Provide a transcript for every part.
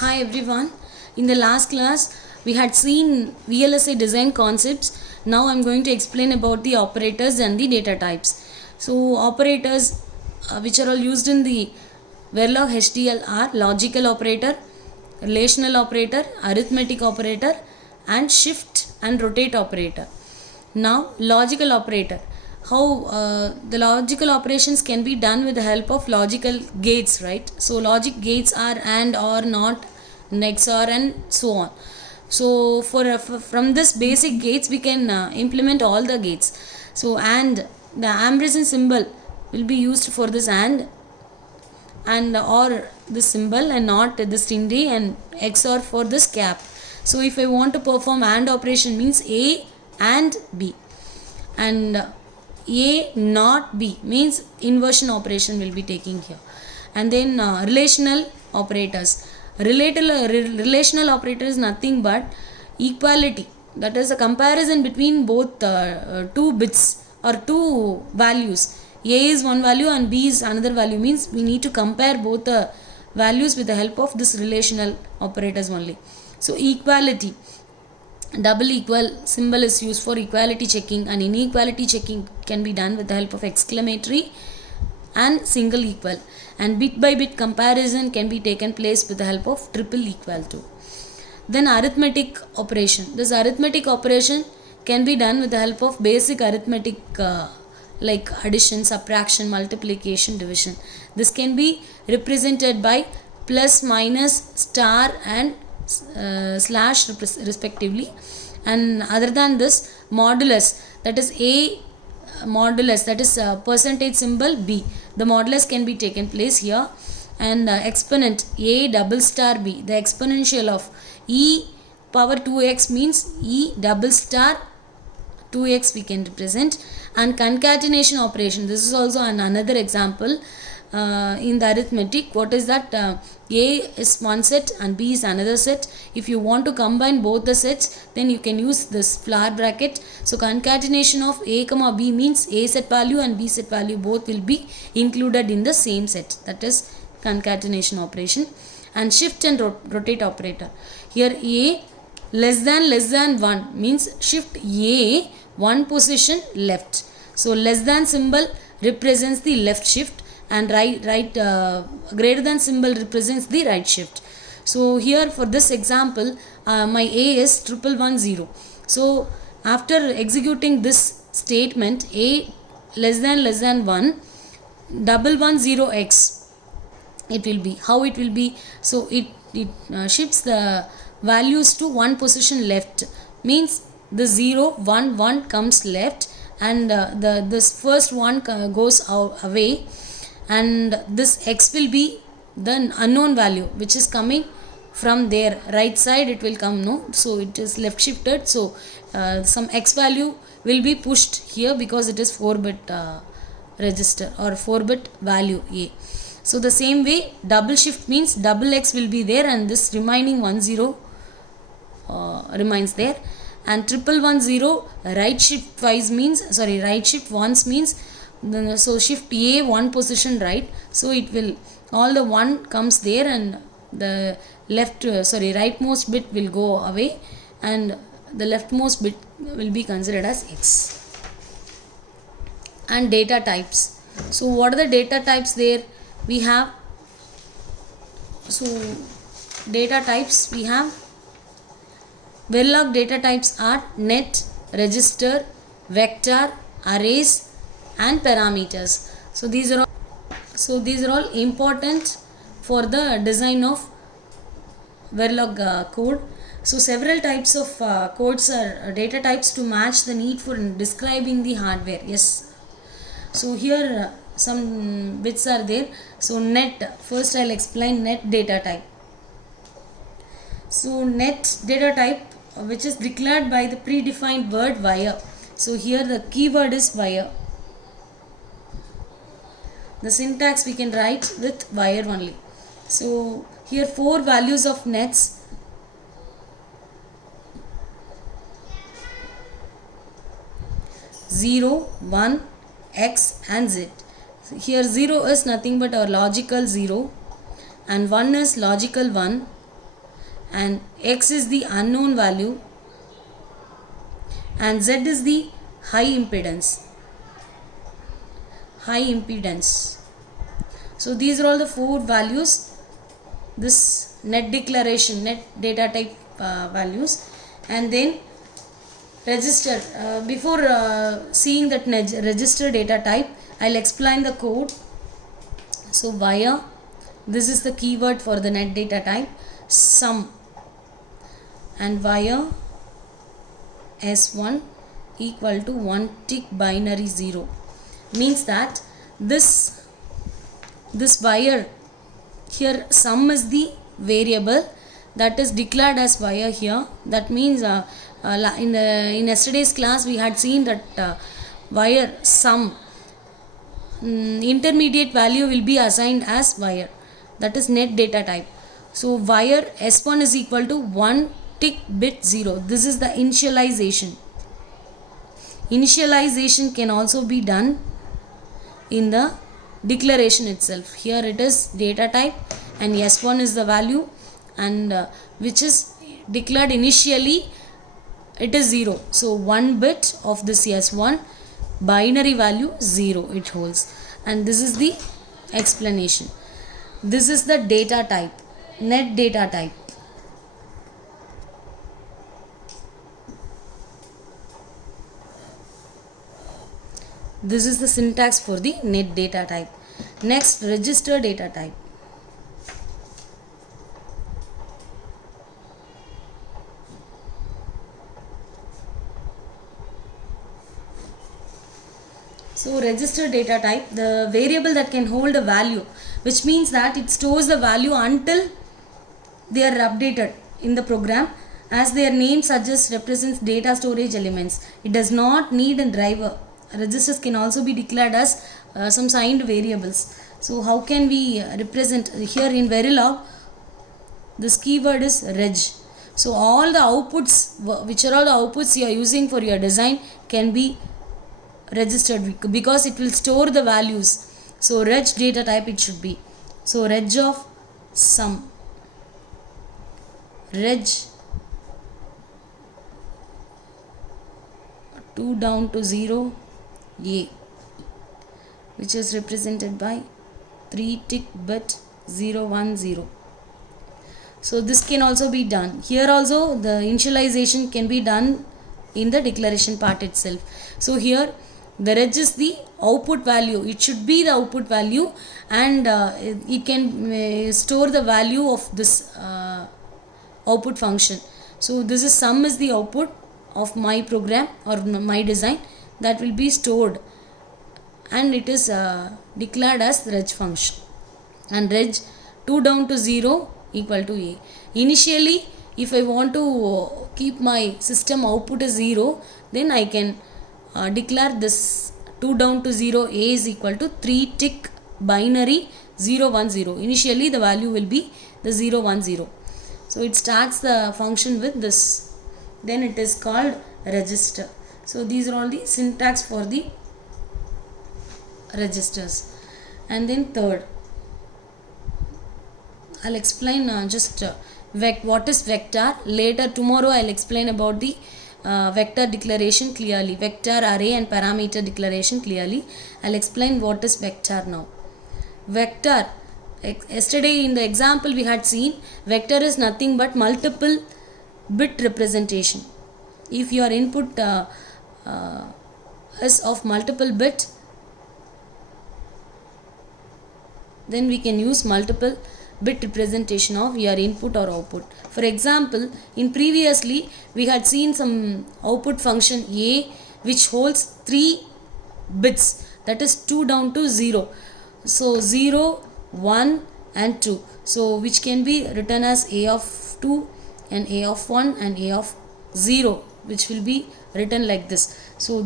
Hi everyone. In the last class, we had seen VLSI design concepts. Now I'm going to explain about the operators and the data types. So operators which are all used in the Verilog HDL are logical operator, relational operator, arithmetic operator, and shift and rotate operator. Now logical operator. How the logical operations can be done with the help of logical gates, right? So logic gates are and, or, not, XOR, and so on. So from this basic gates we can implement all the gates. So and the ampersand symbol will be used for this and or this symbol, and not this tilde, and XOR for this cap. So if I want to perform AND operation, means A and B, and A not B means inversion operation will be taking here. And then relational operators. Relational operator is nothing but equality, that is a comparison between both two bits or two values. A is one value and B is another value, means we need to compare both the values with the help of this relational operators only. So equality, double equal symbol is used for equality checking, and inequality checking can be done with the help of exclamatory and single equal, and bit by bit comparison can be taken place with the help of triple equal to. Then arithmetic operation. This arithmetic operation can be done with the help of basic arithmetic like addition, subtraction, multiplication, division. This can be represented by plus, minus, star, and slash respectively. And other than this, modulus, that is A modulus, that is percentage symbol B, the modulus can be taken place here. And exponent, A double star B, the exponential of E power 2x means E double star 2x we can represent. And concatenation operation, this is also another example in the arithmetic. What is that? A is one set and B is another set. If you want to combine both the sets, then you can use this flower bracket. So concatenation of A comma B means A set value and B set value both will be included in the same set, that is concatenation operation. And shift and rotate operator. Here A less than 1 means shift A one position left. So less than symbol represents the left shift, and greater than symbol represents the right shift. So here for this example, my A is 1110. So after executing this statement, A less than 1 110x, it will be how it will be. So it shifts the values to one position left, means the 0 1 1 comes left, and this first one goes away, and this x will be the unknown value which is coming from their right side, it will come, no, so it is left shifted. So some x value will be pushed here because it is 4-bit register or 4-bit value A. So the same way, double shift means double x will be there, and this remaining 10 remains there. And 1110 right shift once means, so shift A one position right, so it will, all the 1 comes there, and the rightmost bit will go away, and the leftmost bit will be considered as x. And data types. So what are the data types there? We have, so data types we have, Verilog data types are net, register, vector, arrays, and parameters. So these are all important for the design of Verilog code. So several types of codes are data types to match the need for describing the hardware. Yes. So here some bits are there. So net, first I'll explain net data type. So net data type, which is declared by the predefined word wire. So here the keyword is wire. The syntax we can write with wire only. So here 4 values of nets. Zero, 1, x and z. So here 0 is nothing but our logical 0, and 1 is logical 1, and X is the unknown value, and Z is the high impedance. So these are all the 4 values, this net declaration, net data type values. And then register, before seeing that register data type, I'll explain the code. So via, this is the keyword for the net data type, sum, and via S1 equal to 1 tick binary 0, means that this wire here, sum is the variable that is declared as wire here. That means in yesterday's class we had seen that wire sum, intermediate value will be assigned as wire, that is net data type. So wire S1 is equal to 1 tick bit 0. This is the initialization. Initialization can also be done in the declaration itself. Here it is data type and S1 is the value, and which is declared initially, it is 0. So 1 bit of this S1 binary value 0 it holds, and this is the explanation. This is the data type, net data type. This is the syntax for the net data type. Next, register data type. So register data type, the variable that can hold a value, which means that it stores the value until they are updated in the program, as their name suggests, represents data storage elements. It does not need a driver. Registers can also be declared as some signed variables. So how can we represent? Here in Verilog, this keyword is reg. So all the outputs, which are all the outputs you are using for your design, can be registered because it will store the values. So reg data type it should be. So reg of sum, reg 2 down to 0 A, which is represented by 3 tick bit 010. So this can also be done. Here also the initialization can be done in the declaration part itself. So here the reg is the output value. It should be the output value, and it can store the value of this output function. So this is sum is the output of my program or my design that will be stored, and it is declared as reg function. And reg 2 down to 0 equal to A. Initially, if I want to keep my system output as 0, then I can declare this 2 down to 0 A is equal to 3 tick binary 010. Initially the value will be the 010. So it starts the function with this. Then it is called register. So these are all the syntax for the registers. And then third, I'll explain what is vector. Later tomorrow I'll explain about the vector declaration clearly, vector array and parameter declaration clearly. I'll explain what is vector now. Vector, yesterday in the example we had seen, vector is nothing but multiple bit representation. If your input is of multiple bit, then we can use multiple bit representation of your input or output. For example, in previously we had seen some output function A which holds 3 bits, that is 2 down to 0. So 0, 1 and 2. So which can be written as A of 2 and A of 1 and A of 0, which will be written like this. So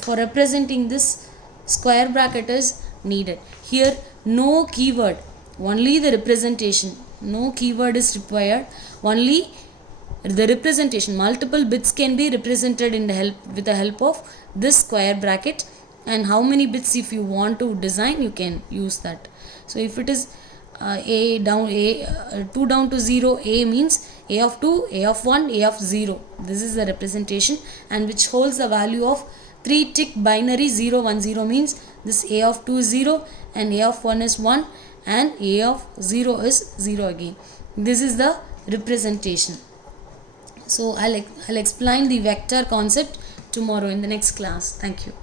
for representing this, square bracket is needed. Here no keyword, only the representation. No keyword is required, only the representation. Multiple bits can be represented with the help of this square bracket, and how many bits if you want to design, you can use that. So if it is 2 down to 0 A means a of 2, a of 1, a of 0. This is the representation, and which holds the value of 3 tick binary 0 1 0 means this a of 2 is 0 and a of 1 is 1 and a of 0 is 0 again. This is the representation. So I'll explain the vector concept tomorrow in the next class. Thank you.